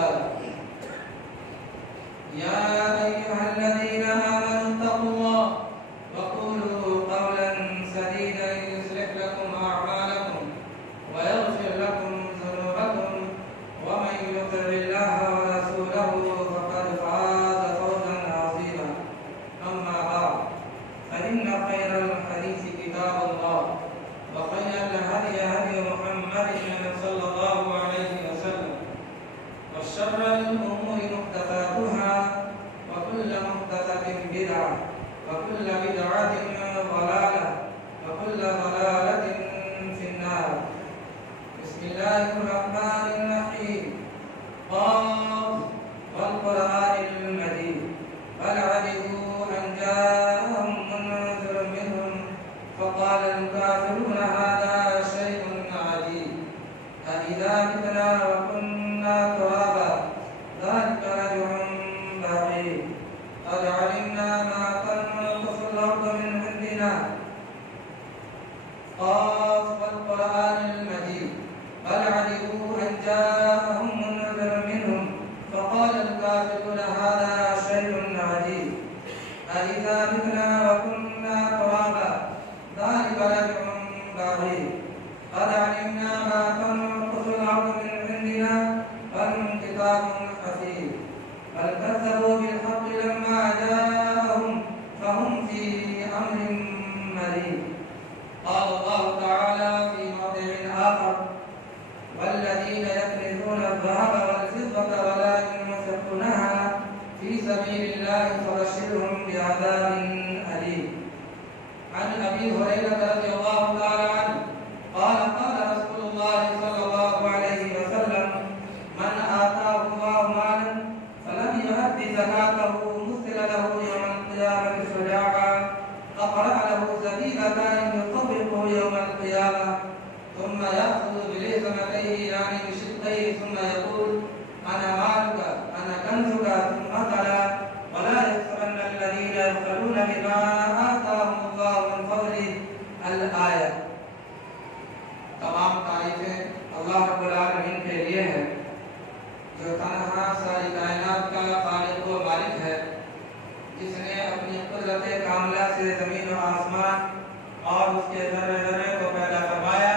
مرصدا يا أيها الذين آمنوا اتقوا الله وقولوا قولا سديدا يصلح لكم أعمالكم ويغفر لكم ذنوبكم ومن يطع الله ورسوله فقد فاز فوزا عظيما أما بعد فإن خير الحديث كتاب الله وخير الهدي هدي محمد صلى الله عليه وسلم وشر الأمور محدثاتها وكل محدثة بدعة وكل بدعة ضلالة وكل ضلالة في النار. بسم الله الرحمن الرحيم. قاف والقرآن المجيد بل عجبوا أن جاءهم منذر منهم فقال الكافرون هذا شيء عجيب أإذا متنا وكنا ترابا ذلك رجع بعيد قد علمنا ما تنقص الأرض من عندنا. قاف والقرآن المجيد بل عجبوا أن جاءهم منذر منهم فقال الكافرون هذا شيء عجيب أإذا متنا وكنا ترابا ذلك رجع بعيد قد علمنا ما تنقص الأرض من عندنا بل كتاب حفيظ بل كذبوا بالحق لما جاءهم فهم في أمر مريض. قال الله تعالى في موضع آخر والذين يكنزون الذهب والفضة ولا ينفقونها في سبيل الله فبشرهم بعذاب أليم. عن أبي هريرة رضي الله تعالى عنه قال قال رسول الله صلى الله عليه وسلم من آتاه الله مالا فلم يؤد زكاته مثل له يوم القيامة شجاعا أقرأ له زبيبتان يطبقه يوم القيامة ثم يأخذ بلحمتيه يعني بشقيه ثم يقول أنا مالك أنا كنزك ثم تلا ولا يحسبن الذين يبخلون بما آتاهم الله من فضله الآية. تمام تعریفیں اللہ رب العالمین کے لیے ہے جو تنہا ساری کائنات کا خالق و مالک ہے، جس نے اپنی قدرت کاملہ سے زمین و آسمان اور اس کے ذرے ذرے کو پیدا فرمایا۔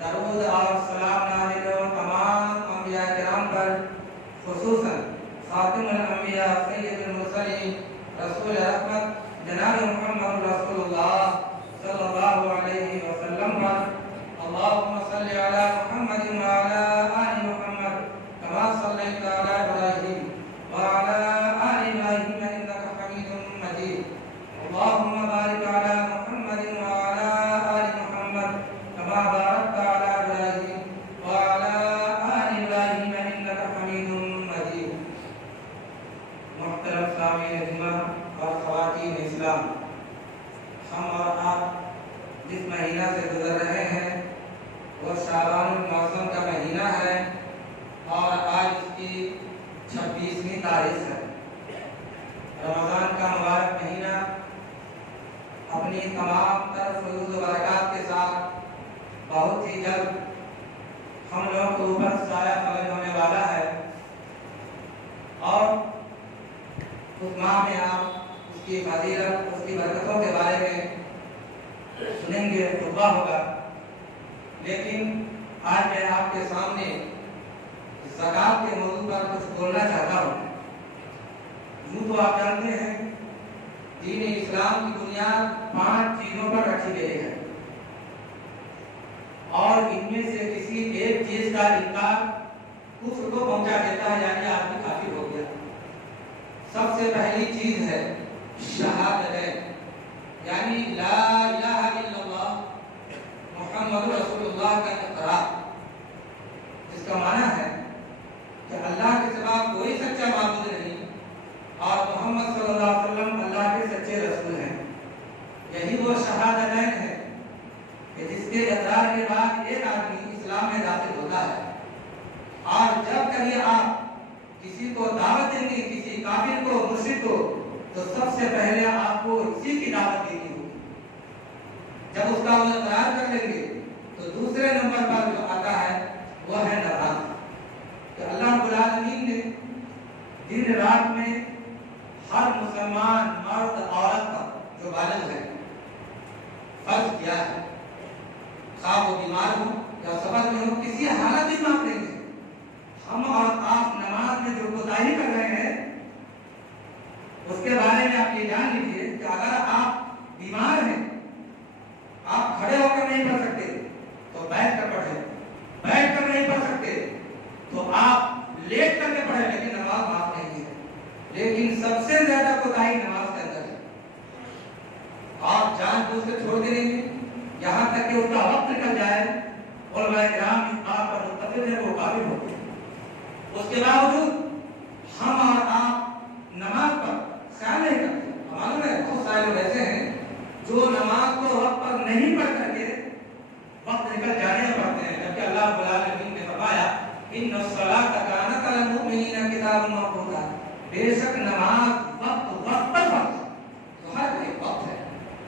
درود اور سلام نازل ہو تمام انبیاء کرام پر، خصوصاً خاتم الانبیاء سید المرسلین رسول رحمت جناب محمد رسول اللہ صلی اللہ علیہ وسلم پر۔ اللهم صل على محمد وعلى آل محمد كما صليت على إبراهيم وعلى آل إبراهيم إنك حميد مجيد. اللهم بارك على محمد وعلى آل محمد كما باركت على إبراهيم وعلى آل إبراهيم إنك حميد مجيد. محترم سامعین جمعہ اور خواتین اسلام، ہم اور آپ جس مہینہ سے گزر رہے ہیں وہ شعبان المعظم کا مہینہ ہے اور آج اس کی 26ویں تاریخ ہے۔ رمضان کا مبارک مہینہ اپنی تمام تر فیوز و برکات کے ساتھ بہت ہی جلد ہم لوگوں کے اوپر سایہ فلج ہونے والا ہے، اور اس ماہ میں آپ اس کی فضیلت، اس کی برکتوں کے بارے میں سنیں گے، خطبہ ہوگا۔ لیکن آج میں آپ کے سامنے زکوٰۃ کے موضوع پر کچھ بولنا چاہتا ہوں۔ یوں تو آپ جانتے ہیں دین اسلام کی بنیاد 5 چیزوں پر رکھی گئی ہے، اور ان میں سے کسی ایک چیز کا انکار کفر کو پہنچا دیتا ہے، یعنی آدمی کافر ہو گیا۔ سب سے پہلی چیز ہے شہادتین، یعنی لا الہ الا اللہ محمد رسول اللہ کا اقرار، جس کا معنی ہے کہ اللہ کے سوا کوئی سچا معبود نہیں اور محمد صلی اللہ علیہ وسلم اللہ کے سچے رسول ہیں۔ یہی وہ شہادتین ہے کہ جس کے اقرار کے بعد ایک آدمی اسلام میں داخل ہوتا ہے، اور جب کبھی آپ کسی کو دعوت دیں گے، کسی کافر کو، مشرک کو، تو سب سے پہلے آپ کو اسی کی دعوت دینی ہوگی۔ جب اس کا وہ اقرار کر لیں گے تو دوسرے نمبر پر جو آتا ہے وہ ہے نماز، کہ اللہ رب العالمین دن رات میں ہر مسلمان مرد عورت کا جو بالغ ہے فرض کیا ہے، خواہ وہ بیمار ہو یا سفر میں ہو، کسی حالت میں معاف نہیں ہے۔ ہم اور آپ نماز میں جو کوتاہی کر رہے ہیں اس کے بارے میں آپ یہ جان لیجیے کہ اگر آپ بیمار ہیں، آپ کھڑے ہو کر نہیں پڑھ سکتے تو بیٹھ کر پڑھیں، بیٹھ کر نہیں پڑھ سکتے تو آپ لیٹ کر کے پڑھیں، لیکن نماز معاف نہیں ہے۔ لیکن سب سے زیادہ کوتاہی نماز کے اندر ہے، آپ جان بوجھ کے چھوڑ دیں گے یہاں تک کہ اس کا وقت نکل جائے، علماء کرام اس بات پر متفق ہیں، وہ قابل ہوتے ہیں۔ اس کے باوجود ہم اور آپ نماز پر خیال نہیں کرتے۔ معلوم ہے بہت سارے لوگ ایسے ہیں جو نماز کو وقت پر نہیں پڑھ کر کے وقت نکل جانے میں پڑھتے ہیں، جبکہ اللہ رب العالمین نے فرمایا ان الصلاۃ کانت علی المؤمنین کتابا موقوتا، بے شک نماز وقت پر فرض ہے۔ تو ہر کا ایک وقت ہے،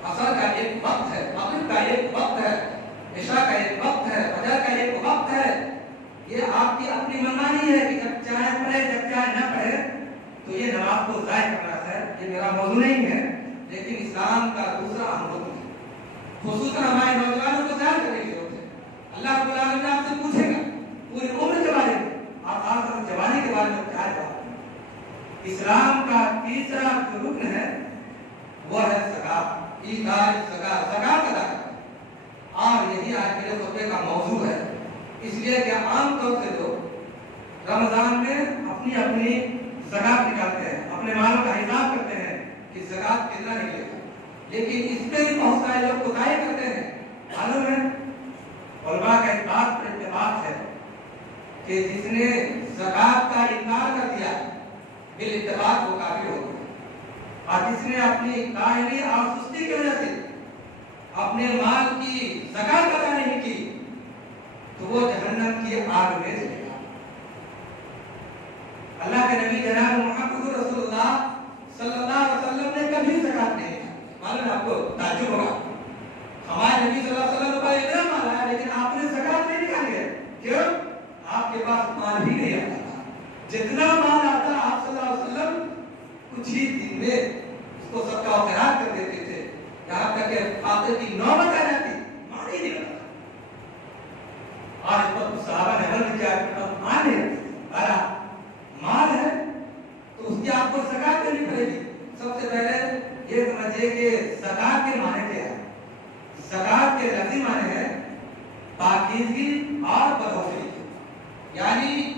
عصر کا ایک وقت ہے، مغرب کا ایک وقت ہے، عشاء کا ایک وقت ہے، فجر کا ایک وقت ہے۔ یہ آپ کی اپنی منمانی ہے کہ جب چاہے پڑھے جب چاہے نہ پڑھے، تو یہ نماز کو ضائع کرنا ہے، یہ میرا موضوع نہیں ہے، لیکن اسلام کا دوسرا امر ہے۔ خصوصاً ہمارے نوجوانوں کو ضائع کرنے کی ضرورت ہے۔ اللہ رب العالمین آپ سے پوچھے گا پوری عمر کے بارے میں، اور خاص طور سے جوانی کے بارے میں کیا جواب۔ اسلام کا تیسرا جو رکن ہے وہ ہے زکات، ایتاء الزکات، زکات ادا کرنا، اور یہی آج میرے خطبے کا موضوع ہے۔ اس لیے کہ عام طور سے لوگ رمضان میں اپنی اپنی زکات نکالتے ہیں، اپنے مالوں کا حساب کرتے ہیں کہ زکات کتنا نکلے گا، لیکن اس پہ بھی بہت سارے لوگ کوتاہی کرتے ہیں۔ معلوم ہے علماء کا اس بات پر اتفاق ہے کہ جس نے زکات کا انکار کر دیا بالاتفاق وہ کافر ہو گیا، اور جس نے اپنی کاہلی اور سستی کی وجہ سے اپنے مال کی زکات ادا نہیں کی تو وہ جہنم کی آگ میں جلے گا۔ اللہ کے نبی جناب محمد رسول اللہ صلی اللہ علیہ وسلم نے کبھی زکات نہیں دی۔ معلوم آپ کو تعجب ہوگا، ہمارے نبی صلی اللہ علیہ وسلم کا اتنا مال ہے لیکن آپ نے زکات نہیں نکالی ہے، کیوں؟ آپ کے پاس مال ہی نہیں آتا تھا۔ جتنا مال آتا آپ صلی اللہ علیہ وسلم کچھ ہی دن میں اس کو سب کا خیرات کر دیتے تھے، یہاں تک کہ فاتح کی نوبت آ جاتی مال ہی نہیں آتا۔ اور اس پر صحابہ نے عمل کیا کہ مال ہے، مال ہے تو اس کی آپ کو زکات دینی پڑے گی۔ سب سے پہلے یہ سمجھیے کہ زکات کے معنی کیا ہے۔ زکات کے لفظی معنی ہے پاکیزگی اور بروسری، یعنی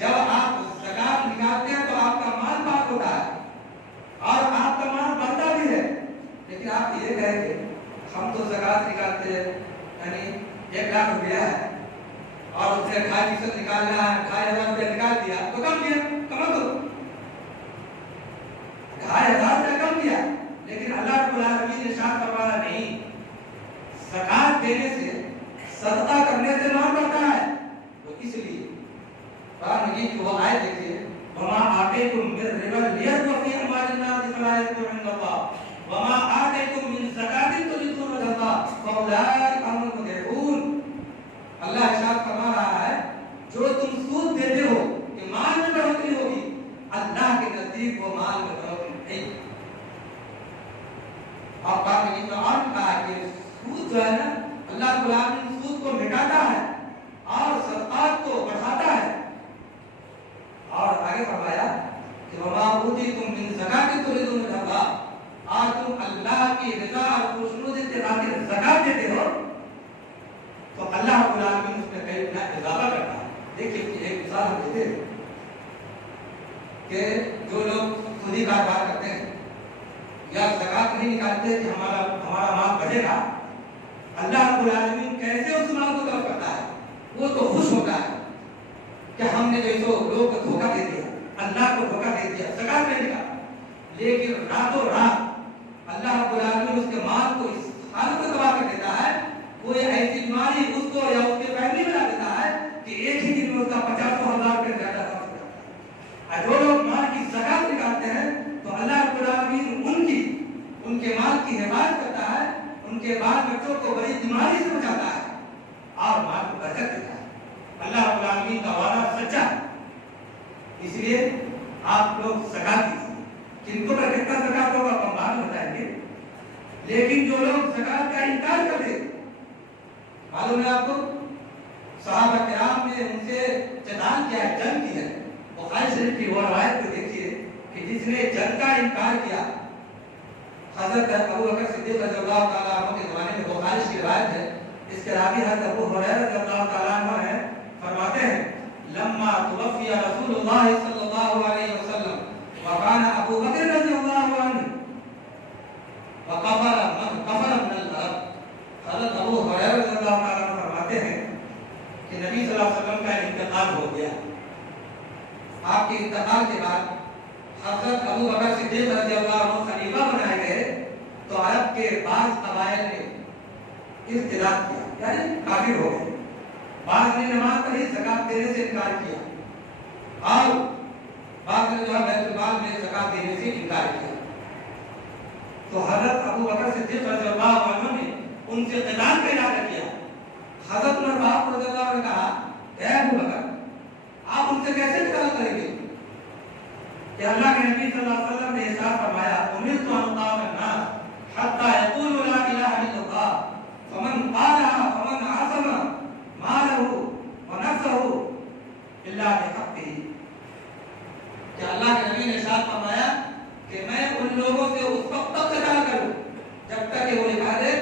جب آپ زکات نکالتے ہیں تو آپ کا مال پاک ہوتا ہے اور آپ کا مال بڑھتا بھی ہے۔ لیکن آپ یہ کہیں کہ ہم تو زکات نکالتے ہیں، یعنی 1 لاکھ روپیہ ہے اور اس سے 2.5% نکالنا ہے، 2,500 روپیہ نکال دیا تو کم کیا، کم تو 2,500 روپیہ کم کیا، لیکن اللہ رب العالمین نے ارشاد فرمایا نہیں، زکات دینے سے صدقہ کرنے سے مال بڑھتا ہے۔ وہ اس لیے قرآن مجید کی وہ آیت دیکھیے، وما آتیتم من ربا لیربو فی اموال الناس فلا یربو عند اللہ وما آتیتم من زکاۃ تریدون وجہ اللہ فاولئک هم المضعفون۔ اللہ ارشاد فرما رہا ہے جو تم سود دیتے ہو کہ مال میں بڑھوتری ہوگی، اللہ کے نزدیک وہ مال میں بڑھوتری نہیں۔ اور قرآن مجید میں اور کہا کہ سود جو ہے نا، اللہ رب العالمین سود کو مٹاتا ہے اور صدقات کو بڑھاتا ہے۔ اور آگے فرمایا کہ وما اوتیتم من زکاۃ تریدون وجہ اللہ، اور تم اللہ کی رضا اور خوشنودی کے خاطر زکات دیتے ہو تو اللہ رب العالمین اس میں کئی گنا اضافہ کرتا ہے۔ دیکھیے ایک مثال دیتے ہیں کہ جو لوگ خودی کاروبار کرتے ہیں یا زکات نہیں نکالتے کہ ہمارا مال بڑھے گا، اللہ رب العالمین کیسے اس مال کو طلب کرتا ہے؟ وہ تو خوش ہوتا ہے کہ ہم نے جو لوگ کو دھوکہ دے دیا، اللہ کو دھوکہ دے دیا، زکات نہیں نکالا، لیکن راتوں رات اللہ رب العالمین اس کے مال کو اس حالت میں تباہ کر دیتا ہے، وہ ایسی بیماری اس کو یا اس کے فیملی میں لا دیتا ہے کہ ایک ہی دن میں اس کا 50,000 روپے زیادہ خرچ ہو جاتا ہے۔ جو لوگ مال کی زکات نکالتے ہیں تو اللہ رب العالمین ان کے مال کی حفاظت کرتا ہے، ان کے بال بچوں کو بڑی بیماری سے بچاتا ہے اور مال کو برکت دیتا ہے۔ اللہ رب العالمین کا وعدہ سچا ہے، اس لیے آپ لوگ زکات دیجیے. کن کو پر کتنا زکات ہوگا ہم بعد میں بتائیں گے. لیکن جو لوگ زکات کا انکار کرتے معلوم ہے آپ کو صحابہ کرام نے ان سے جدال کیا ہے, جنگ کی ہے. بخاری شریف کی وہ روایت کو دیکھیے کہ جس نے جنگ کا انکار کیا حضرت ابو بکر صدیق رضی اللہ تعالیٰ عنہ کے زمانے میں بخاری کی روایت ہے. اس کے راوی حضرت ابو ہریرہ رضی اللہ تعالیٰ عنہ ہیں, فرماتے ہیں لما توفی رسول اللہ صلی اللہ علیہ وسلم وکان ابو بکر رضی اللہ عنہ وکفر من کفر من العرب. حضرت ابو ہریرہ رضی اللہ تعالیٰ عنہ فرماتے ہیں کہ نبی صلی اللہ علیہ وسلم کا انتقال ہو گیا. آپ کے انتقال کے بعد حضرت ابو بکر صدیق رضی اللہ عنہ خلیفہ بنائے گئے تو عرب کے بعض قبائل نے ارتداد کیا, یعنی کافر ہو گئے. بعض نے نماز پڑھی, زکات دینے سے انکار کیا, اور بعض نے جو ہے بیت المال میں زکات دینے سے انکار کیا. تو حضرت ابو بکر صدیق رضی اللہ عنہ نے ان سے قتال کا ارادہ کیا. حضرت عمر فاروق رضی اللہ عنہ نے کہا اے ابو بکر آپ ان سے کیسے قتال کریں گے کہ اللہ کے نبی صلی اللہ علیہ وسلم نے ارشاد فرمایا امرت ان اقاتل الناس حتى يقولوا لا اله الا الله فمن قالها فمن عصم ماله ونفسه الا بحقه. کہ اللہ کے نبی نے ارشاد فرمایا کہ میں ان لوگوں سے اس وقت تک قتال کروں جب تک کہ وہ کہہ دے,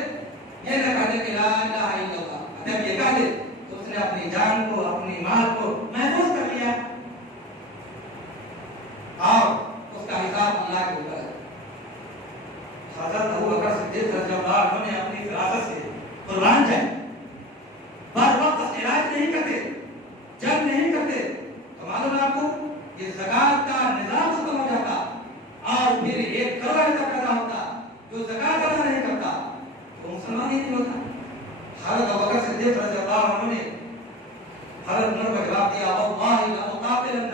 یہ نہ کہہ دے کہ لا الہ الا اللہ. جب یہ کہہ دے تو اس نے اپنی جان کو اپنی مال کو محفوظ کر لیا اور اس کا حساب اللہ کے اوپر ہے. حضرت ابو بکر صدیق رضی اللہ عنہ نے اپنی فراست سے قربان جائے, بر وقت علاج نہیں کرتے, جنگ نہیں کرتے, تو معلوم ہے آپ کو یہ زکات کا نظام ختم ہو جاتا اور پھر ایک کروڑ ایسا پیدا ہوتا جو زکات ادا نہیں کرتا تو مسلمان ہی نہیں ہوتا. حضرت ابو بکر صدیق رضی اللہ عنہ نے حضرت عمر کو جواب دیا واللہ لأقاتلن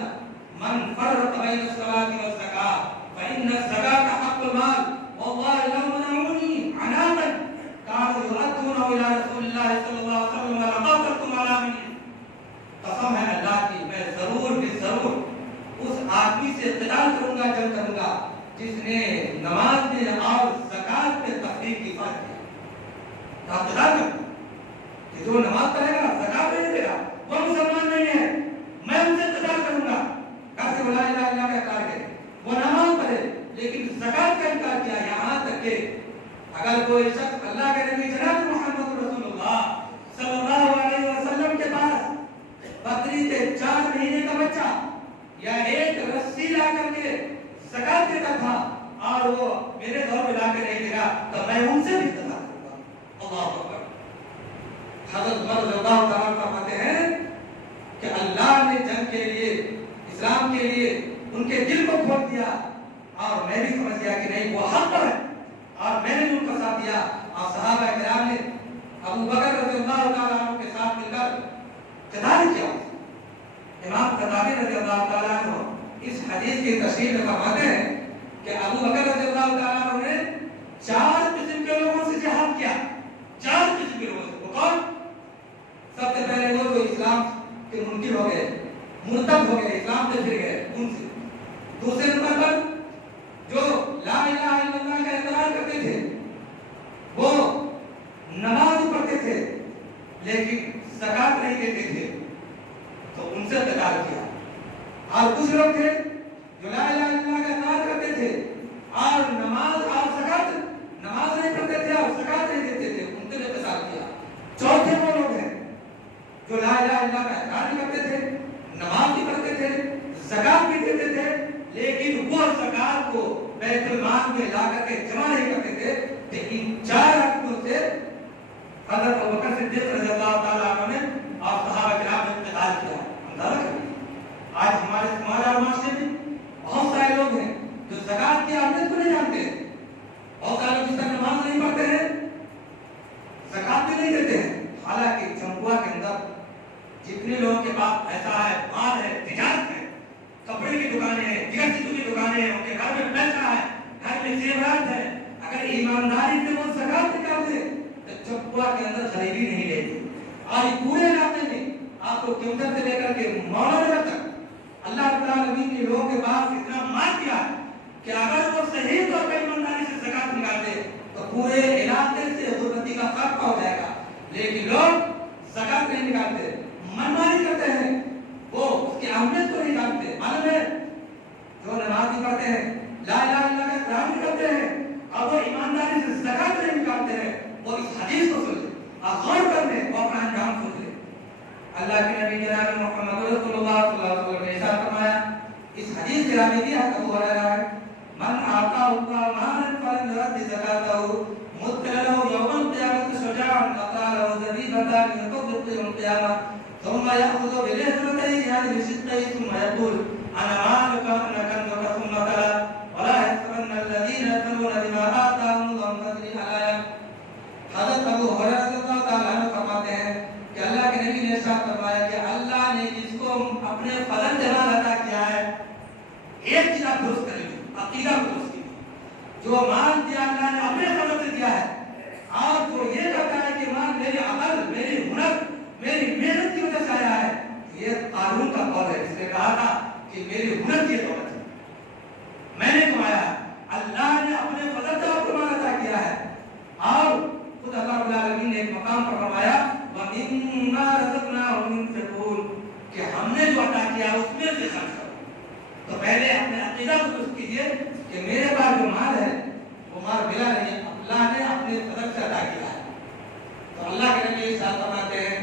من فرق بين الصلاة والزكاة فإن الزكاة حق المال والله لو منعوني عناقا كانوا يؤدونه إلى رسول الله صلى الله عليه وسلم لقاتلتم على منه. قسم ہے اللہ کی میں ضرور بھی ضرور اس آدمی سے قتال کروں گا, جنگ کروں گا جس نے نماز میں اور زکات میں تفریق کی بات کی. آپ قتال کریں کہ جو نماز پڑھے گا زکات نہیں دے گا وہ مسلمان نہیں ہے, میں ان سے قتال کروں گا. کہتے ہیں لا الہ الا اللہ کا اقرار کرے, وہ نماز پڑھے لیکن زکات کا انکار کیا. یہاں تک کہ اگر کوئی شخص اللہ کے نبی جناب محمد رسول اللہ صلی اللہ علیہ وسلم کے پاس بکری کے 4 مہینے کا بچہ یا ایک رسی لا کر کے زکات دیتا تھا اور وہ میرے گھر میں لا کے نہیں دے گا تو میں ان سے بھی قتال کروں گا. اللہ اکبر. حضرت عمر رضی اللہ تعالیٰ عنہ فرماتے ہیں کہ اللہ نے جنگ کے لیے اسلام کے لیے ان کے دل کو کھول دیا اور میں بھی سمجھ گیا کہ نہیں وہ حق پر ہے اور میں نے ان کا ساتھ دیا. اور صحابہ کرام نے ابو بکر رضی اللہ تعالیٰ عنہ کے ساتھ مل کر قتال کیا. امام خطابی رضی اللہ تعالیٰ عنہ اس حدیث کی تشریح میں فرماتے ہیں کہ ابو بکر رضی اللہ تعالیٰ عنہ نے 4 قسم کے لوگوں سے جہاد کیا. 4 قسم کے لوگوں سے. وہ کون؟ سب سے پہلے وہ جو اسلام کے منکر ہو گئے, مرتد ہو گئے, اسلام سے پھر گئے, ان سے. دوسرے نمبر پر جو لا الہ الا اللہ کا اقرار کرتے تھے, وہ نماز پڑھتے تھے لیکن زکات نہیں دیتے تھے, تو ان سے قتال کیا. اور کچھ لوگ تھے جو لا الہ الا اللہ کا اقرار کرتے تھے اور نماز اور زکات نماز نہیں پڑھتے تھے اور زکات نہیں دیتے تھے, ان سے قتال کیا. چوتھے وہ لوگ ہیں جو لا الہ الا اللہ کا اقرار نہیں کرتے تھے, نماز بھی پڑھتے تھے, زکات بھی دیتے تھے, لیکن وہ زکات کو بیت المال میں لا کر کے جمع نہیں کرتے تھے. تو ان 4 آدمیوں سے حضرت ابوبکر صدیق رضی اللہ تعالیٰ عنہ نے اور صحابہ کرام نے قتال کیا. اندازہ کریے آج ہمارے سماج اور معاشرے میں بہت سارے لوگ ہیں جو زکات کی اہمیت کو نہیں جانتے ہیں. بہت سارے لوگ جس طرح نماز نہیں پڑھتے ہیں, زکات بھی نہیں دیتے ہیں. حالانکہ جمبوا کے اندر جتنے لوگوں کے پاس پیسہ ہے, مال ہے, تجارت ہے, کپڑے کی دکانیں ہیں, دیگر چیزوں کی دکانیں ہیں, ان کے گھر میں پیسہ ہے, گھر میں زیورات ہے, اگر ایمانداری سے وہ زکات نکال دے تو جمبوا کے اندر غریبی نہیں رہتی. اور پورے علاقے میں آپ کو کیونٹر سے لے کر کے مولانا تک اللہ رب العالمین نے لوگوں کے پاس اتنا مال دیا کہ اگر وہ صحیح طور پر ایمانداری سے زکات نکالتے تو پورے علاقے سے غربتی کا خاتمہ ہو جائے گا، لیکن لوگ زکات نہیں نکالتے، منمانی کرتے ہیں، وہ اس کی اہمیت کو نہیں جانتے۔ معلوم ہے جو نماز نہیں پڑھتے ہیں، لا الہ الا اللہ کا احترام نہیں کرتے ہیں، اور وہ ایمانداری سے زکات نہیں نکالتے ہیں، وہ اس حدیث کو سن لیں اور غور کر لیں، وہ اپنا انجام سن لیں۔ اللہ کے نبی جناب محمد رسول اللہ صلی اللہ علیہ وسلم نے ارشاد فرمایا، اس حدیث کے راوی بھی ابو ہریرہ ہے، من آتا اللہ مالا فلم يرد زکاتہ مثل له یوم القیامة شجاعا اقال زبیبتا ليطبق يوم القیامة ثم يأخذ بلحظتيه يعني بشقه ثم يقول انا مالك انا كنزك ثم تلا ولا يحسبن الذين يبخلون بما آتاهم الله من فضله آية۔ حضرت ابو ہریرہ رضی اللہ تعالیٰ عنہ فرماتے ہیں کہ اللہ کے نبی نے ارشاد فرمایا کہ اللہ نے جس کو اپنے فضل جمال عطا کیا ہے، ایک چیز آپ درست کریں، عقیدہ درست کیجیے۔ جو مال دیا اللہ نے اپنے فضل سے دیا ہے، اور جو یہ کہتا ہے کہ مال میری عقل، میری ہنر، میری محنت کی وجہ سے آیا ہے، یہ قارون کا قول ہے جس نے کہا تھا کہ میری ہنر کی دولت ہے، میں نے کمایا ہے۔ اللہ نے اپنے فضل سے آپ کو مال عطا کیا ہے، اور خود اللہ رب العالمین نے ایک مقام پر فرمایا وَمِمَّا رَزَقْنَاهُمْ يُنْفِقُونَ کہ ہم نے جو عطا کیا اس میں سے خرچ کرو۔ تو پہلے اپنے عقیدہ کو درست کیجیے کہ میرے پاس جو مال ہے وہ مال ملا نہیں، اللہ نے اپنے فضل سے عطا کیا ہے۔ تو اللہ کے نبی ارشاد فرماتے ہیں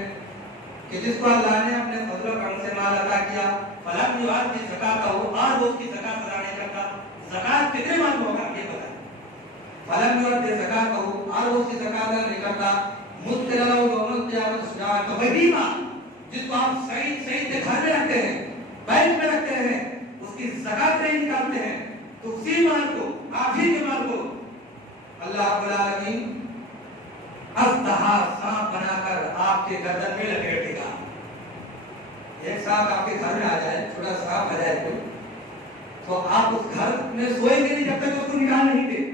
کہ جس کو اللہ نے اپنے فضل و کرم سے مال عطا کیا فلم یؤدِ زکاتہ، اور وہ اس کی زکات ادا نہیں کرتا، زکات کتنے مال میں ہوگا یہ بتائیں، فلم یؤدِ زکاتہ، اور وہ اس کی زکات ادا نہیں کرتا، مثل له یوم القیامة شجاعا، تو وہی مال جس کو آپ صحیح کے گھر میں رکھتے ہیں، بینک میں رکھتے ہیں، اس کی زکات نہیں نکالتے ہیں، تو اسی مال کو، آپ ہی کے مال کو اللہ رب العالمین اژدہا سانپ بنا کر آپ کے گردن میں لپیٹے گا۔ ایک سانپ آپ کے گھر میں آ جائے، چھوٹا سانپ آ جائے کوئی، تو آپ اس گھر میں سوئیں گے نہیں جب تک اس کو نکال نہیں دے،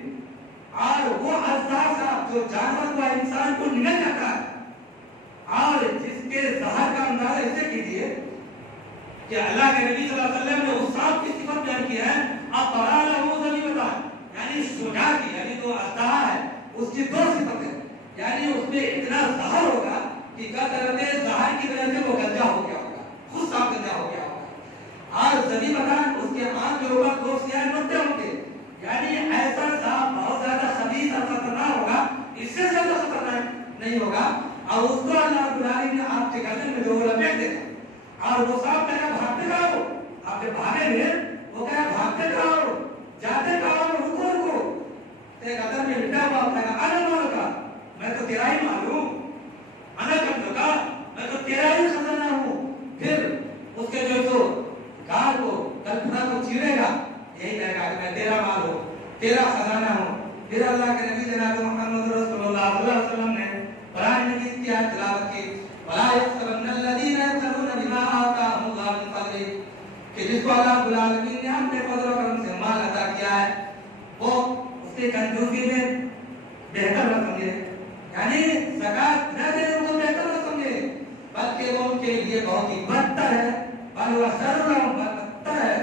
اور وہ اژدہا سانپ جو جانور کو انسان کو نگل جاتا ہے، اور جس کے زہر کا اندازہ اسے کیجیے کہ اللہ کے نبی صلی اللہ علیہ وسلم نے اس سانپ کی صفت بیان کی ہے اطرا له ذبیحۃ، یعنی شجاع کی، یعنی جو اژدہا ہے اس کی دو صفت ہے، یعنی اس میں اتنا زہر ہوگا کہ قدرت زہر کی وجہ سے وہ گنجا ہو گیا ہوگا، خود سانپ گنجا ہو گیا ہوگا، اور ذبیحۃ اس کے آنکھ کے اوپر دو سیاہ نقطے ہوں گے، یعنی ایسا سانپ بہت زیادہ خبیث اور خطرناک ہوگا، اس سے زیادہ خطرناک نہیں ہوگا، اور اس کو اللہ رب العالمین نے آپ کے گردن میں جو لپیٹ دے گا، اور وہ سانپ کہے گا بھاگتے کہاں ہو، آپ کے بھاگے میں وہ کہے گا بھاگتے کہاں ہو، جاتے کہاں ہو، رکو رکو، تیرے گردن میں لٹا ہوا کہے گا انا مالک، میں تو تیرا ہی مال ہوں، انا کنزک، میں تو تیرا ہی خزانہ ہوں، پھر اس کے جو گال کو گلپھنا کو چیرے گا، یہی کہے گا کہ میں تیرا مال ہوں، تیرا خزانہ ہوں۔ پھر اللہ کے نبی جناب محمد رسول اللہ صلی اللہ علیہ وسلم نے قرآن مجید کی آیت تلاوت کی وَلَا يَحْسَبَنَّ الَّذِينَ يَبْخَلُونَ بِمَا آتَاهُمُ اللَّهُ مِن فَضْلِهِ کہ جس کو اللہ رب العالمین نے اپنے فضل و کرم سے مال عطا کیا ہے وہ اس کی کنجوسی میں بہتر نہ سمجھے، یعنی زکات نہ دینے کو بہتر نہ سمجھے، بلکہ وہ ان کے لیے بہت ہی بدتر ہے، بل وشر لهم، بدتر ہے،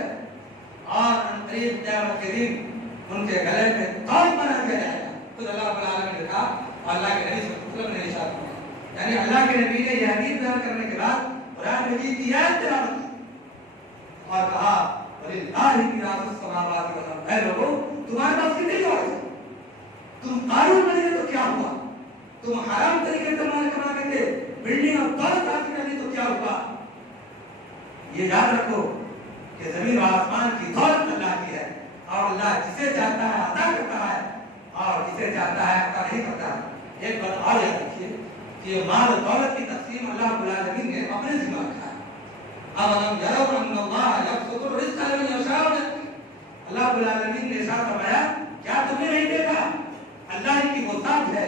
اور ان قریب قیامت کے دن ان کے گلے میں توق بنا دیا جائے گا۔ تو اللہ رب العالمین نے کہا، اور اللہ کے نبی صلی اللہ علیہ وسلم نے ارشاد فرمایا، یعنی اللہ کے نبی نے یہ حدیث بیان کرنے کے بعد قرآن مجید کی آیت تلاوت کی اور کہا وَلِلَّهِ مِيرَاثُ السَّمَاوَاتِ وَالْأَرْضِ، اے لوگوں تمہارے پاس کتنی وارث ہے، تم قارون بنے گے تو کیا ہوا، تم حرام طریقے سے مال کما کے تھے، بلڈنگ اور دولت حاصل کرنی تو کیا ہوا، یہ یاد رکھو کہ زمین و آسمان کی دولت اللہ کی ہے، اور اللہ جسے چاہتا ہے عطا کرتا ہے اور جسے چاہتا ہے عطا نہیں کرتا ہے۔ ایک بات اور یاد رکھیے کہ مال و دولت کی تقسیم اللہ رب العالمین نے اپنے ذمہ رکھا ہے۔ اَوَلَمْ يَرَوْا أَنَّ اللَّهَ يَبْسُطُ الرِّزْقَ لِمَن يَشَاءُ وَيَقْدِرُ، اللہ رب العالمین نے ارشاد فرمایا کیا تم نے نہیں دیکھا اللہ ہی کی وہ ذات ہے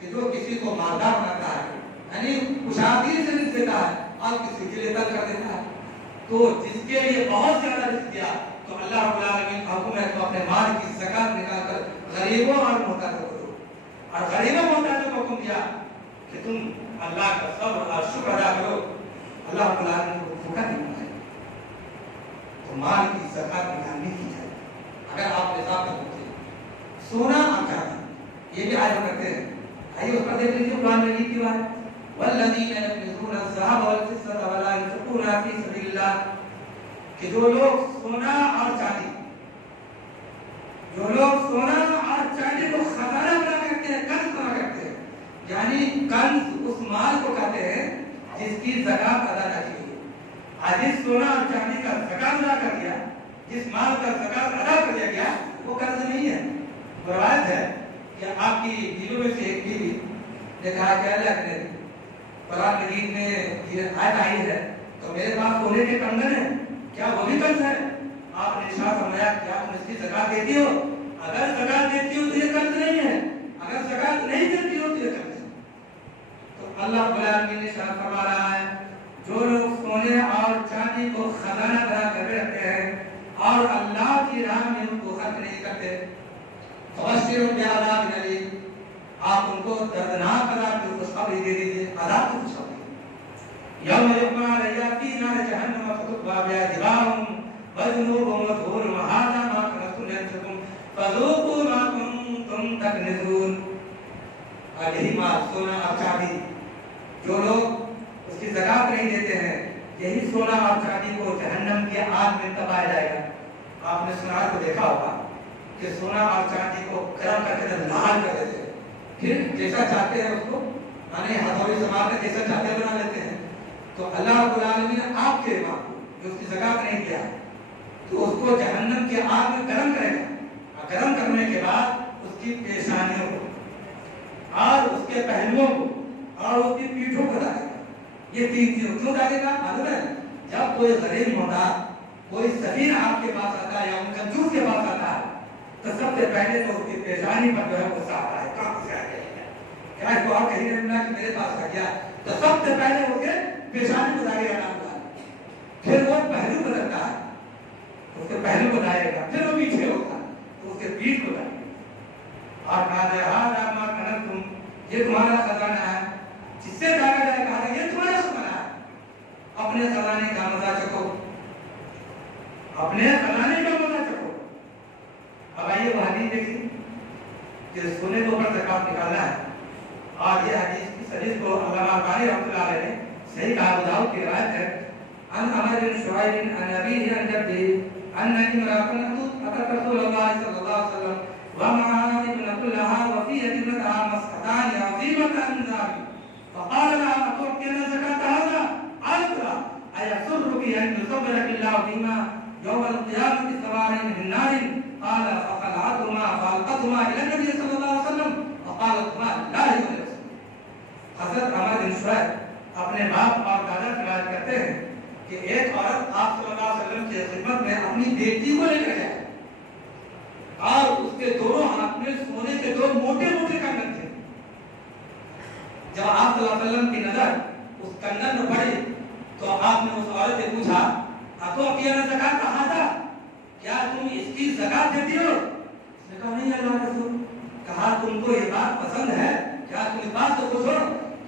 کہ جو کسی کو مالدار بناتا ہے، یعنی خوشحالی سے رزق دیتا ہے اور کسی کے لیے تنگ کر دیتا ہے، تو جس کے لیے بہت زیادہ رزق دیا تو اللہ رب العالمین کا حکم ہے تو اپنے مال کی زکات نکال کر غریبوں اور محتاجوں کو دو، اور غریبوں محتاجوں کو حکم دیا کہ تم اللہ کا صبر اور شکر ادا کرو، اللہ رب العالمین کو بھوکا نہیں بنائے۔ تو مال کی زکات نکالنے کی جائے اگر آپ نصاب میں ہوتے ہیں. سونا اور چاندی یہ بھی آج کرتے ہیں. آئیے اس پر دیکھ لیجیے قرآن میں کی بات ہے والذین یکنزون الذهب والفضة ولا ينفقونها فی سبیل اللہ کہ جو لوگ سونا اور چاندی کو خزانہ بنا کرتے ہیں, کنز بنا کرتے ہیں, یعنی کنز اس مال کو کہتے ہیں جس کی زکات ادا نہ کی گئی. جس سونا اور چاندی کا زکات ادا کر دیا, جس مال کا زکات ادا کر دیا گیا وہ قرض نہیں ہے. روایت ہے کہ آپ کی بیویوں میں سے ایک بیوی نے کہا کہ اللہ نے قرآن مجید میں یہ آیت آئی ہے تو میرے پاس سونے کے کنگن ہیں, کیا وہ بھی قرض ہے؟ آپ نے ارشاد فرمایا کیا تم اس کی زکات دیتی ہو؟ اگر زکات دیتی ہو تو یہ قرض نہیں ہے, اگر زکات نہیں دیتی ہو تو یہ قرض ہے. تو اللہ رب العالمین نے ارشاد فرما رہا ہے جو لوگ سونے اور چاندی کو خزانہ بنا کر رکھتے ہیں اور اللہ کی راہ میں ان کو خرچ نہیں کرتے, فبشرهم بعذاب الیم, آپ ان کو دردناک عذاب کی خوشخبری دے دیجیے. عذاب کی خوشخبری یوم یحمى علیہا فی نار جہنم فتکوی بہا جباہہم وجنوبہم وظہورہم ھذا ما کنزتم لانفسکم فذوقوا ما کنتم تکنزون. اور یہی مال سونا اور چاندی جو لوگ اس کی زکات نہیں دیتے ہیں, یہی سونا اور چاندی کو جہنم کی آگ میں دبایا جائے گا. آپ نے سنا کو دیکھا ہوگا کہ سونا اور چاندی کو گرم کر کے لال کر دیتے ہیں, پھر جیسا چاہتے ہیں اس کو یعنی ہتھوڑی سمار کے جیسا چاہتے ہیں بنا لیتے ہیں. تو اللہ رب العالمین نے آپ کے مال جو اس کی زکات نہیں کیا تو اس کو جہنم کی آگ میں گرم کرے گا. گرم کرنے کے بعد اس کی پیشانیوں کو اور اس کے پہلوؤں کو اور اس کی پیٹھوں کو ڈالے گا. یہ تین چیزوں کیوں ڈالے گا؟ معلوم ہے جب کوئی غریب محتاج کوئی سفیر آپ کے پاس آتا ہے یا ان کنجوس کے پاس آتا ہے تو سب سے پہلے تو اس کی پیشانی پر جو ہے غصہ آتا ہے, کہاں سے آ گیا کیا اس کو آپ کہیں نہیں کہ میرے پاس آ گیا, تو سب سے پہلے اس کے پیشانی کو ڈالے گا, پھر وہ پہلو کو رکھتا ہے اس کے پہلو کو ڈالے گا, پھر وہ پیچھے ہوگا تو اس کے پیٹھ کو ڈالے گا اور کہا جائے ہاں ما کنزتم یہ تمہارا خزانہ ہے, جس سے کہا جائے کہا یہ تمہارا خزانہ ہے, اپنے خزانے کا مزہ چکھو, اپنے خزانے کا مزہ چکھو. اب آئیے وہ حدیث دیکھیے کہ سونے کے اوپر زکات نکالنا ہے, اور یہ حدیث کو علامہ البانی رحمۃ اللہ علیہ نے صحیح کہا. ابو داؤد کی روایت ہے عن عمر بن شعيب عن أبيه عن جده أن امرأة أتت رسول الله صلى الله عليه وسلم ومعها ابنة لها وفي ابنتها مسحتان عظيمتان من ذهب فقال لها أتعطين زكاة هذا؟ قالت لا أيسرك أن يصبرك الله فيما يوم القيامة سوارين من نار؟ قال فخلعتهما فألقتهما إلى النبي صلى الله عليه وسلم وقالتهما لا يؤمن. حضرت عمر بن شعیب اپنے باپ اور دادا کی روایت کرتے ہیں کہ ایک عورت آپ صلی اللہ علیہ وسلم کی خدمت میں اپنی بیٹی کو لے کر جائے اور اس کے دونوں ہاتھ میں سونے کے دو موٹے موٹے کنگن تھے. جب آپ صلی اللہ علیہ وسلم کی نظر اس کنگن میں پڑی تو آپ نے اس عورت سے پوچھا تو اپنا زکات کہا تھا, کیا تم اس کی زکات دیتی ہو؟ اس نے کہا نہیں اللہ رسول. کہا تم کو یہ بات پسند ہے, کیا تم اس بات سے خوش ہو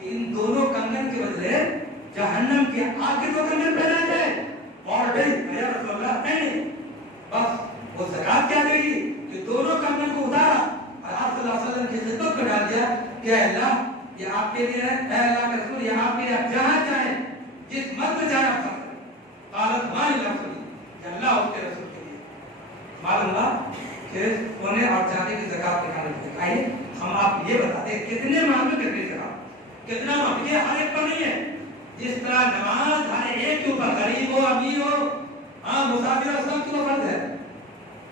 کہ ان دونوں کنگن کے بدلے جہنم کے آگ کے دو کنگن پہنا جائے؟ اور نہیں یا رسول اللہ نہیں, بس وہ زکات کیا دے گی کہ دونوں کنگن کو اتارا اور آپ صلی اللہ علیہ وسلم کی خدمت میں ڈال دیا کہ اللہ یہ آپ کے لیے ہے, اے اللہ کے رسول یہ آپ کے لیے, آپ جہاں چاہیں جس مرد میں جائیں آپ سکتے. قالت ما لرسول, کہ اللہ اس کے رسول کے لیے. معلوم ہوا کہ سونے اور چاندی کی زکات نکالنے کے لیے. آئیے ہم آپ یہ بتاتے ہیں کتنے معاملے میں کتنی زکات, کتنا معاملے ہر ایک پر نہیں ہے. جس طرح نماز ہر ایک کے اوپر غریب ہو امیر ہو ہاں مسافر سب کے اوپر فرض ہے,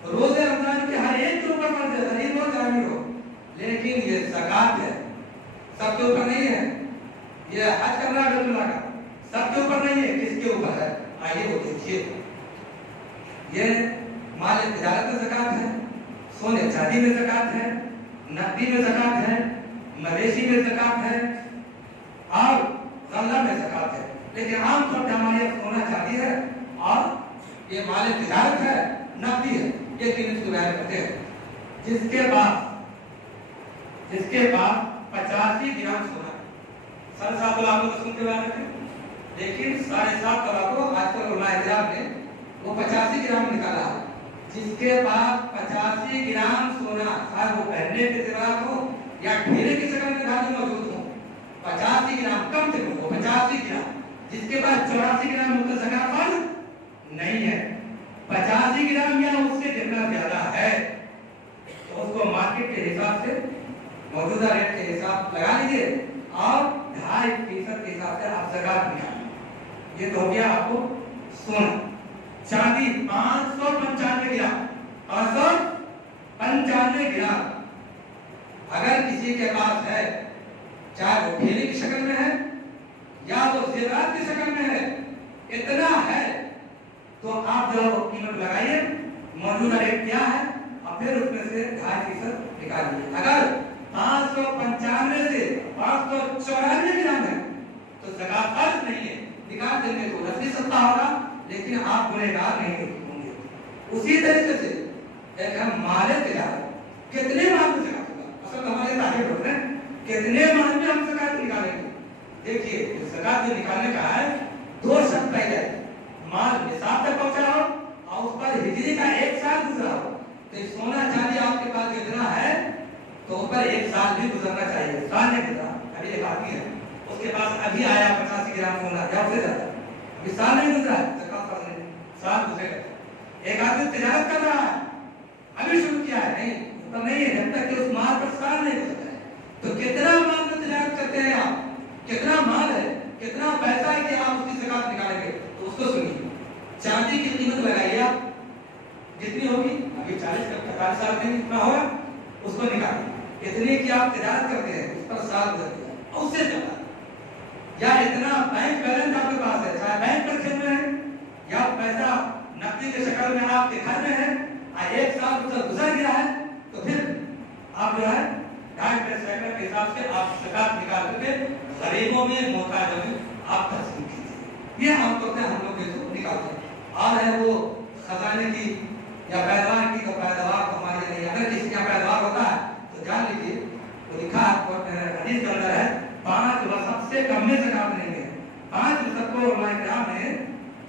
روزے رمضان کے ہر ایک کے اوپر فرض ہے, غریب ہو یا امیر ہو. لیکن یہ زکات ہے سب کے اوپر نہیں ہے. یہ حج کرنا بیت اللہ کا سب کے اوپر نہیں ہے, کس کے اوپر ہے؟ آئیے وہ دیکھیے. یہ مال تجارت میں زکات ہے, سونے چاندی میں زکات ہے, نقدی میں زکات ہے, مویشی میں زکات ہے اور غلہ میں زکات ہے. لیکن عام طور پہ ہمارے یہاں سونا چاندی ہے اور یہ مال تجارت ہے, نقدی ہے, یہ تین اس کو بیان کرتے ہیں. جس کے بعد 85 گرام سونا 7.5 تولہ آپ لوگ سن کے بیان کرتے ہیں, لیکن 7.5 تولہ کو آج کل علماء کرام نے وہ 85 گرام نکالا. جس کے پاس 85 گرام سونا خواہ وہ پہننے کے زیورات ہو یا ڈھیرے کی شکل میں دھاتیں موجود ہوں، 85 گرام کم سے کم 85 گرام. جس کے پاس 84 گرام ان کا زکات فرض نہیں ہے. 85 گرام یا اس سے جتنا زیادہ ہے تو اس کو مارکیٹ کے حساب سے موجودہ ریٹ کے حساب لگا لیجیے اور 2.5% کے حساب سے آپ زکات نکالیں. یہ تو ہو گیا آپ کو سونا. چاندی 595 گرام 595 گرام اگر کسی کے پاس ہے، چاہے وہ ڈھیلے کی شکل میں ہے یا وہ زیورات کی شکل میں ہے، اتنا ہے تو آپ جو قیمت لگائیے موجودہ ریٹ کیا ہے اور پھر اس میں سے 2.5% نکالیے. اگر 595 سے 594 گرام ہے تو زکات فرض نہیں ہے. نکال دینے کو نفلی سطح ہوگا لیکن آپ گنہگار نہیں ہوں گے. اسی طریقے سے ایک ہم مال تجارت، کتنے مال میں زکات ہوگا؟ اصل ہمارے تاریخ ہوتے ہیں کتنے مال میں ہم زکات نکالیں گے. دیکھیے زکات جو نکالنے کا ہے 2 شرط پہلے مال نصاب تک پہنچا ہو اور اس پر ہجری کا 1 سال گزرا ہو. تو سونا چاندی آپ کے پاس اتنا ہے تو اس پر 1 سال بھی گزرنا چاہیے. سال نہیں گزرا. ابھی ایک آدمی ہے اس کے پاس ابھی آیا 85 گرام سونا یا اس سے زیادہ، ابھی سال نہیں گزرا ہے، زکات فرض نہیں. سال گزرے گا. ایک آدمی تجارت کر رہا ہے، ابھی شروع کیا ہے، نہیں اس پر نہیں ہے جب تک کہ اس مال پر سال نہیں گزرتا ہے. تو کتنا مال میں تجارت کرتے ہیں آپ، کتنا مال ہے، کتنا پیسہ ہے کہ آپ اس کی زکات نکالیں گے. تو اس کو سنیے. چاندی کی قیمت لگائیے آپ جتنی ہوگی، ابھی 40-45 سال میں جتنا ہوگا اس کو نکالیں. اتنی کی آپ تجارت کرتے ہیں اس پر سال گزرتے ہیں اور اس سے زیادہ یا اتنا بینک بیلنس آپ کے پاس ہے، چاہے بینک پر کھیل میں ہے یا پیسہ نقدی کے شکل میں آپ کے گھر میں ہے، 1 سال اس سے گزر گیا ہے تو پھر آپ جو ہے 2.5% کے حساب سے آپ زکات نکال کر کے غریبوں میں محتاجوں میں آپ تقسیم کیجیے. یہ عام طور سے ہم لوگ نکالتے ہیں. اور ہے وہ خزانے کی یا پیداوار کی، تو پیداوار تو ہماری نہیں. اگر کسی کا پیداوار ہوتا ہے تو جان لیجیے وہ لکھا حدیث کے اندر ہے 5 وسق سے کم میں زکات نہیں ہے. 5 وسق کو علماء کرام نے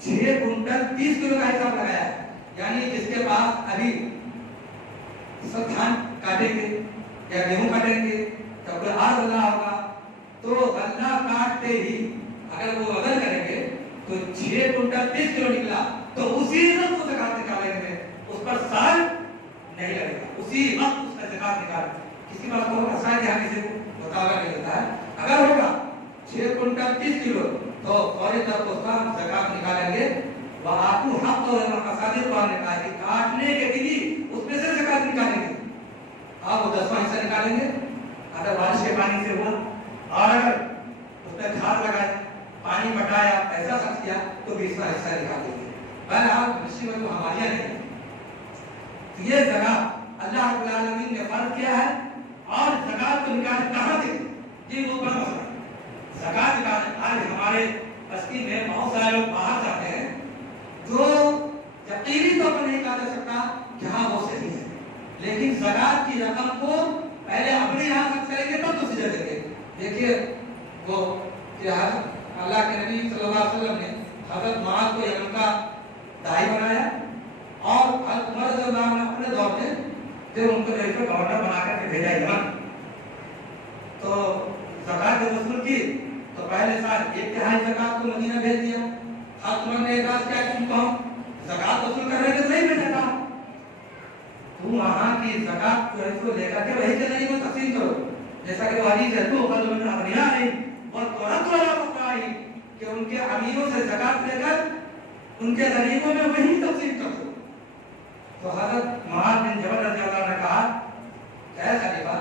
6 کنٹل 30 کلو کا حساب لگایا ہے. یعنی جس کے پاس ابھی سب دھان کاٹیں گے یا گیہوں کاٹیں گے یا کوئی ہار غلہ ہوگا تو غلہ کاٹتے ہی اگر وہ وزن کریں گے تو 6 کنٹل 30 کلو نکلا تو اسی وقت وہ زکات نکالیں گے. اس پر سال نہیں لگے گا، اسی وقت اس کا زکات نکال. کسی بات کو آسان یہاں کسی کو مطالعہ نہیں ہوتا ہے. اگر ہوگا 6 کنٹل 30 کلو تو فوری طور پر اس کا زکات نکالیں گے. وہ آپ کو حق اور مقاصد کو نکالیں گے، کاٹنے کے بھی اس میں سے زکات نکالیں گے. آپ وہ 10واں حصہ نکالیں گے اگر بارش کے پانی سے ہوا اور اگر اس میں کھاد لگائے، پانی پٹایا، ایسا خرچ کیا تو 20واں حصہ نکال دیں گے. بہرحال مصیبت تو ہماری نہیں. یہ زکات اللہ رب العالمین نے فرض کیا ہے اور زکات کو نکال کہاں دیں؟ یہ وہ بڑا مسئلہ ہے. زکات نکال آج ہمارے بستی میں بہت سارے لوگ باہر جاتے ہیں جو یقینی طور پر نہیں کہا جا سکتا کہ ہاں وہ صحیح ہے، لیکن زکات کی رقم کو پہلے اپنے یہاں خرچ کریں گے تب تو سجا دیں گے. دیکھیے وہ اللہ کے نبی صلی اللہ علیہ وسلم نے حضرت معاذ کو یمن کا داعی بنایا اور حضرت عمر رضی اللہ عنہ اپنے دور میں جب ان کو گورنر بنا کر کے بھیجا یمن تو زکات جب وصول کی تو پہلے سال 1/3 زکات کو مدینہ بھیج دیا. حضرت عمر نے اعتراض کیا کہ تم تو زکات وصول کر رہے تھے تو نہیں بھیجا تھا، تم وہاں کی زکات جو ہے اس کو لے کر کے وہی کے ذریعے تقسیم کرو. جیسا کہ وہ حدیث ہے تو قد من اغنیاء وترد على فقراء کہ ان کے امیروں سے زکات لے کر ان کے غریبوں میں وہی تقسیم کر دو. تو حضرت معاذ بن جبل رضی اللہ عنہ نے کہا اے خلیفہ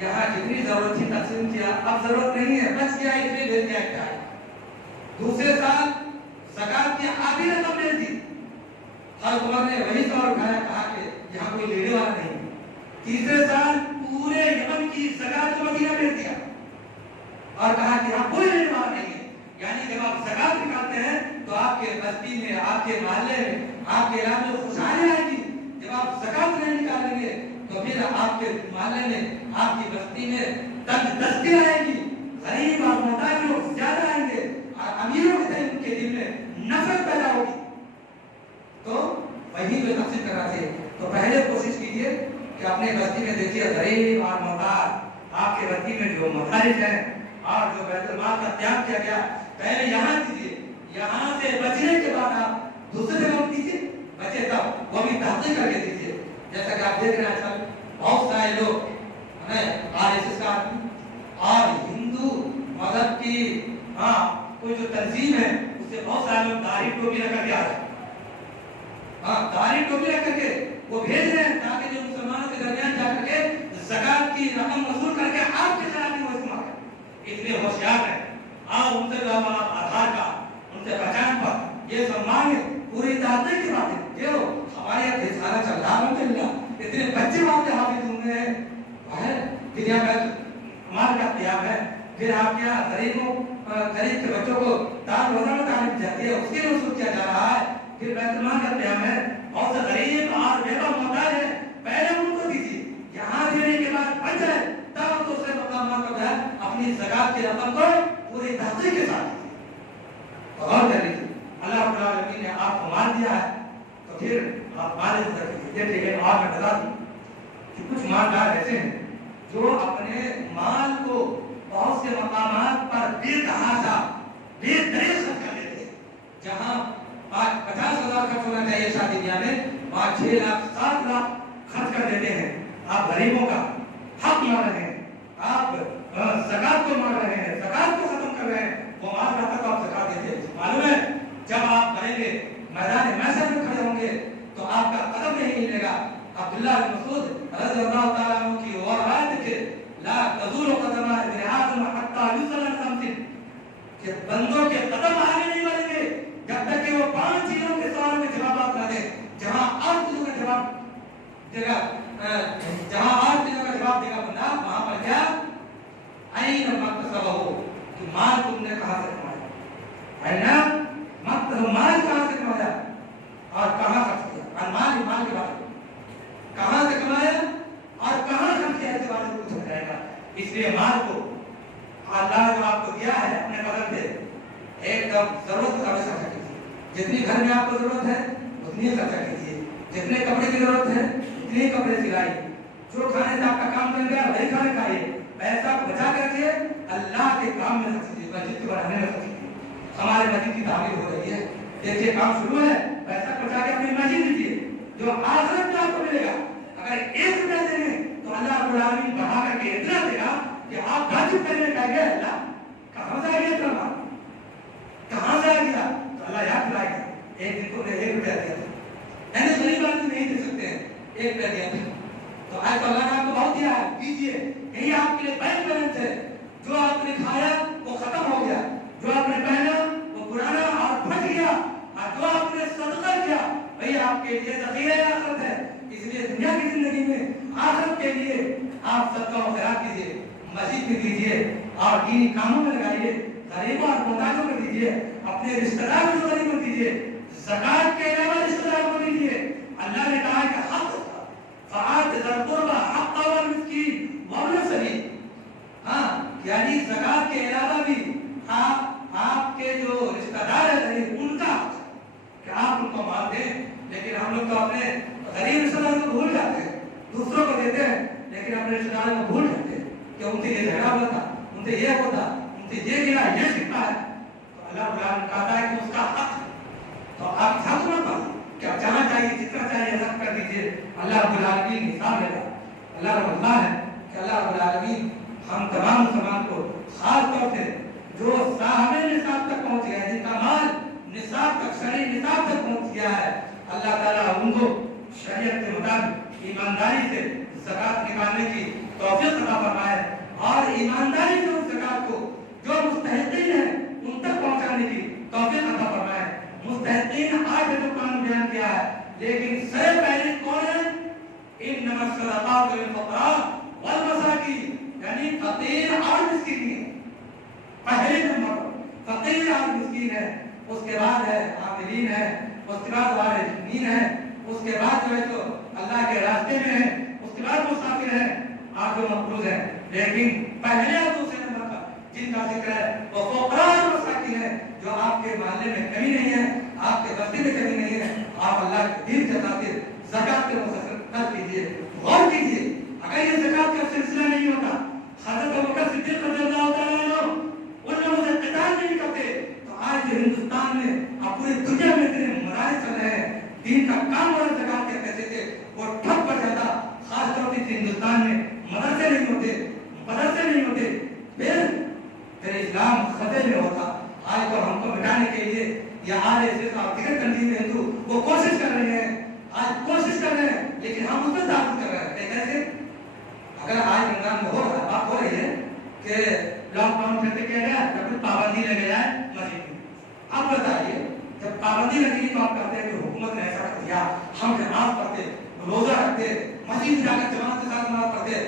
یہاں جتنی ضرورت تھی تقسیم کیا، اب ضرورت نہیں ہے، بچ گیا اس لیے بھیج دیا کیا ہے. دوسرے سال زکات کی آدھی رقم بھیج دی. حضرت عمر نے وہی سوال اٹھایا، کہا کہ یہاں کوئی لینے والا نہیں. تیسرے سال پورے یمن کی زکات کو مدینہ بھیج دیا اور کہا کہ یہاں کوئی لینے والا نہیں ہے. یعنی جب آپ زکات نکالتے ہیں تو آپ کے بستی میں، آپ کے محلے میں، آپ کے علاقے میں خوشحالی آئے گی. جب آپ زکات نہیں نکالیں گے تو پھر آپ کے محلے میں، آپ کی بستی میں تنگ دستی آئے گی، غریب اور محتاج لوگ زیادہ آئیں گے اور امیروں کے دل میں نفرت پیدا ہوگی. وہیں پہ تقسیم کرنا چاہیے. تو پہلے کوشش کیجیے کہ اپنے بستی میں دیکھیے غریب اور محتاج, آپ کے بستی میں جو مدارس ہیں اور جو بیت المال کا قیام کیا گیا, پہلے یہاں دیجیے. یہاں سے بچنے کے بعد آپ دوسرے جگہ دیجیے, بچے تب وہ بھی تحقیق کر کے دیجیے. جیسا کہ آپ دیکھ رہے ہیں آج کل بہت سارے لوگ RSS کا اور ہندو مذہب کی کوئی جو تنظیم ہے اس سے بہت سارے لوگ داڑھی ٹوپی رکھ کر کے آ رہے ہیں. داڑھی ٹوپی رکھ کر کے وہ بھیج رہے ہیں تاکہ جو مسلمانوں کے درمیان جا کر کے زکات کی رقم وصول کر کے آپ کے خلاف وہ استعمال کریں. اس لیے ہوشیار ہے اور ان سے آدھار کا ان سے پہچان پر یہ سب مانگے پوری تحقیق کی باتیں. جو ہمارے یہاں سارا چل رہا ہے اتنے بچے باتیں حافظ ہوں گے پھر یہاں ہمارے کا قیام ہے. پھر آپ کے یہاں غریب کے بچوں کو دار روزہ میں تعلیم دی جاتی ہے, اس کے لیے وصول کیا جا رہا ہے. پھر بیت المال کا قیام ہے, بہت سے غریب اور بیوہ محتاج ہے, پہلے ان کو دیجیے. یہاں دینے کے بعد بچ جائے تب دوسرے مقامات پر جائے اپنی زکات کی رقم کو پوری تحقیق کے ساتھ دیجیے. غور کر لیجیے, اللہ رب العالمین نے آپ کو مال دیا ہے تو پھر آپ مال سے رکھیے. لیکن اور میں بتا دوں کہ کچھ مالدار ایسے ہیں جو اپنے مال کو بہت سے مقامات پر بے تحاشا بے دریغ خرچ کر دیتے ہیں. جہاں 50,000 خرچ ہونا چاہیے شادی بیاہ میں, وہاں 6 لاکھ 7 لاکھ خرچ کر دیتے ہیں. آپ غریبوں کا حق مار رہے ہیں, آپ زکات کو مار رہے ہیں, زکات کو ختم کر رہے ہیں. وہ مال رہتا تو آپ زکات دیتے ہیں. معلوم ہے جب آپ مریں گے میدان محشر میں کھڑے ہوں گے تو آپ کا قدم نہیں ہلے گا. عبداللہ بن مسعود رضی اللہ تعالیٰ عنہ کی وہ روایت ہے لا تزول قدم ابن آدم حتى يسأل عن خمس, کہ بندوں کے قدم آگے نہیں بڑھیں گے جب تک کہ وہ 5 چیزوں کے سوال کے جوابات نہ دیں. جہاں 8 چیزوں کا جواب دے گا, جہاں 8 چیزوں کا جواب دے گا بندہ, وہاں پر کیا این مکتسبہ, کہ مال تم نے کہاں سے کمایا, این مکتسب مال کہاں سے کمایا اور کہاں خرچ کیا. مال مال کے بارے میں کہاں سے کمایا اور کہاں خرچ کیا اس بارے میں پوچھا جائے گا. اس لیے مال کو اللہ جو آپ کو دیا ہے اپنے بدن سے ایک دم ضرورت کا خرچہ کیجیے. جتنی گھر میں آپ کو ضرورت ہے اتنی خرچہ کیجیے, جتنے کپڑے کی ضرورت ہے اتنے کپڑے سلائیے, جو کھانے سے آپ کا کام چل گیا وہی کھانے کھائیے. پیسہ بچا کر کے اللہ کے کام میں خرچ کیجیے, مسجد کے بڑھانے میں خرچ کیجیے. ہمارے مسجد کی تعمیر ہو رہی ہے, دیکھیے کام شروع ہے, پیسہ بچا کے اپنی مسجد دیجیے. جو آخرت میں آپ کو ملے گا اگر 1 روپیہ دیں گے تو اللہ رب العالمین بڑھا کر کے اتنا دے گا کہ آپ تعجب کرنے لگیں گے اللہ کہاں سے آ گیا اتنا مال, کہاں سے آ گیا. تو اللہ یاد دلائے گا ایک دن کو 1 روپیہ دیا تھا, ایسے غریب آدمی نہیں دے سکتے ہیں, 1 روپیہ دیا تھا. تو آج تو اللہ نے آپ کو بہت دیا ہے, دیجیے. یہی آپ کے لیے بینک بیلنس ہے. جو آپ نے کھایا وہ ختم ہو گیا, جو آپ نے پہنا وہ پرانا اور پھٹ گیا, اور جو آپ نے صدقہ کیا وہی آپ کے لیے ذخیرہ آخرت ہے. اس لیے دنیا کی زندگی میں آخرت کے لیے آپ صدقہ و خیرات کیجیے, مسجد میں دیجیے اور دینی کاموں میں لگائیے, غریبوں اور محتاجوں کو دیجیے, اپنے رشتہ داروں کو غریب کو دیجیے, زکات کے علاوہ رشتہ داروں کو دیجیے. اللہ نے کہا کہ حق فآت ذی القربى حقہ والمسکین وابن السبیل, یعنی زکات کے علاوہ بھی آپ کے جو رشتہ دار ہیں ان کا کہ آپ ان کو مال دیں. لیکن ہم لوگ تو اپنے غریب رشتہ داروں کو بھول جاتے ہیں, دوسروں کو دیتے ہیں لیکن اپنے رشتہ داروں کو بھول جاتے ہیں کہ ان سے یہ جھگڑا ہوا تھا, ان سے یہ ہوتا, ان سے یہ گرا, یہ سکھا ہے. تو اللہ تعالیٰ کہتا ہے کہ اس کا حق ہے, تو آپ حق مت پائیے کہ آپ جہاں چاہیے جتنا چاہیے حق کر دیجیے. اللہ رب العالمین حساب لے گا. اللہ رب اللہ ہے کہ اللہ رب العالمین ہم تمام مسلمان کو خاص طور سے جو صاحب نصاب تک پہنچ گیا ہے, جن کا مال نصاب تک شرعی نصاب تک پہنچ گیا ہے, اللہ تعالیٰ ان کو شریعت کے مطابق ایمانداری سے زکات نکالنے کی توفیق عطا فرمائے, اور ایمانداری سے اس زکات کو جو مستحقین ہیں ان تک پہنچانے کی توفیق عطا فرمائے. مستحقین آج جو قانون بیان کیا ہے, لیکن سب پہلے کون ہے؟ انما الصدقات للفقراء والمساکین, یعنی فقیر اور مسکین. پہلے نمبر فقیر اور مسکین ہے, اس کے بعد ہے عاملین ہے, اس کے بعد والدین ہے, اس کے بعد جو ہے تو اللہ کے راستے میں ہے, اس کے بعد مسافر ہے اور جو مقروض ہے. لیکن پہلے اور دوسرے نمبر پر جن کا ذکر ہے وہ فقراء اور مساکین ہے, جو آپ کے محلے میں کمی نہیں ہے, آپ کے بستی میں کمی نہیں ہے، آپ اللہ کے دین کے خاطر زکات کے مختصر کیجیے، غور کیجیے۔ اگر یہ زکات کا سلسلہ نہیں ہوتا، حضرت ابوبکر صدیق رضی اللہ تعالیٰ عنہ ان لوگوں سے قتال نہیں کرتے تو آج جو ہندوستان میں اور پوری دنیا میں اتنے مدارس چل رہے ہیں، دین کا کام اور زکات کے پیسے سے وہ ٹھپ پڑ جاتا۔ خاص طور سے ہندوستان میں مدرسے نہیں ہوتے، پھر اسلام خطرے میں ہوتا۔ آج تو ہم کو مٹانے کے لیے یہ RSS اور دیگر تنظیمیں ہندو وہ کوشش کر رہے ہیں، لیکن ہم اس میں تعاون کر رہے ہیں۔ کیسے؟ اگر آج رمضان میں بات ہو رہی ہے کہ لاک ڈاؤن کیسے کیا گیا یا پھر پابندی لگے جائے مسجد میں، اب بتائیے جب پابندی لگی تو آپ کہتے ہیں کہ حکومت نے ایسا کر دیا، ہم نماز پڑھتے، روزہ رکھتے، مسجد جا کر جماعت کے ساتھ نماز پڑھتے،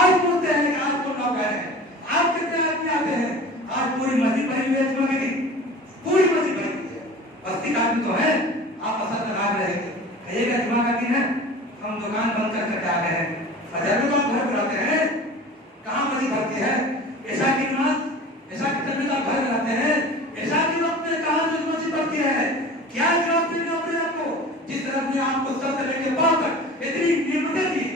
آج بولتے ہیں کہ آج کو لاک ڈاؤن ہے، آج کتنے آدمی آتے ہیں، آج پوری مسجد بھری ہوئی ہے، جمعہ کے دن پوری مسجد بھری ہوئی ہے، بستی کا آدمی تو ہے، آپ اصل میں راگ رہیں گے، کہیے گا جمعہ کا دن ہے ہم دکان بند کر کے آ گئے ہیں، فجر میں تو آپ گھر بلاتے ہیں، کہاں مسجد بھرتی ہے؟ عشاء کی نماز، عشاء کی تقریر آپ گھر بلاتے ہیں، عشاء کے وقت میں کہاں جو مسجد بھرتی ہے؟ کیا جواب دینا اپنے آپ کو جس طرح نے آپ کو سر سے لے کے پاؤں تک اتنی نعمتیں دی؟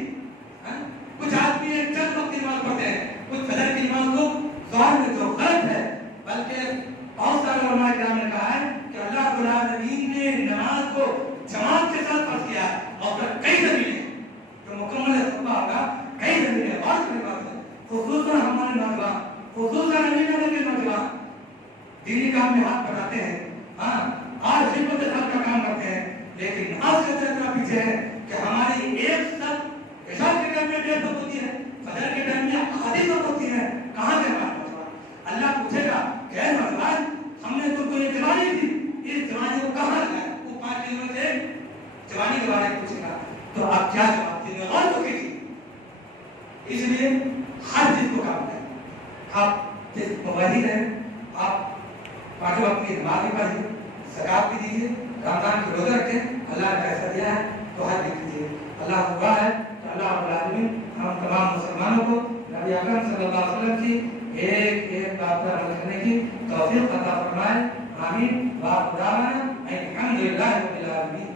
کچھ آدمی ایک چند وقت کی نماز پڑھتے ہیں، کچھ فجر کی نماز کو ظاہر میں جو غلط ہے، بلکہ بہت سارے علماء کرام نے کہا ہے کہ اللہ رب العالمین نے نماز کو جماعت کے ساتھ فرض کیا ہے، اور پھر کئی زمینیں جو مکمل خطبہ ہوگا، کئی زمینیں اور کی بات ہے، خصوصاً ہمارے نوجوان، خصوصاً امریکہ کے نوجوان دینی کام میں ہاتھ بڑھاتے ہیں، آج خدمت خلق کا کام کرتے ہیں، لیکن آج سے اتنا پیچھے ہے کہ ہماری ایک سب عشاء کے ٹائم میں 1:30 ہوتی ہے، فجر کے ٹائم میں آدھی وقت ہوتی ہے، کہاں سے ہمارے نوجوان؟ اللہ پوچھے گا کہ اے نوجوان ہم نے تم کو یہ جوانی دی، اس جوانی کو کہاں لگایا؟ وہ 5 دنوں سے جوانی کے بارے میں پوچھے گا تو آپ کیا جواب دیں گے؟ غور تو کیجیے۔ اس لیے ہر چیز کو کام کریں، آپ جس موحد ہیں، آپ 5 وقت کی نماز بھی پڑھیے، زکات بھی دیجیے، رمضان کے روزے رکھیں، اللہ نے ایسا دیا ہے تو حج بھی کیجیے۔ اللہ دعا ہے کہ اللہ رب العالمین ہم تمام مسلمانوں کو نبی اکرم صلی اللہ علیہ وسلم کی ایک بات پر عمل کرنے کی توفیق عطا فرمائے، آمین۔ وآخر دعوانا الحمد للہ رب العالمین۔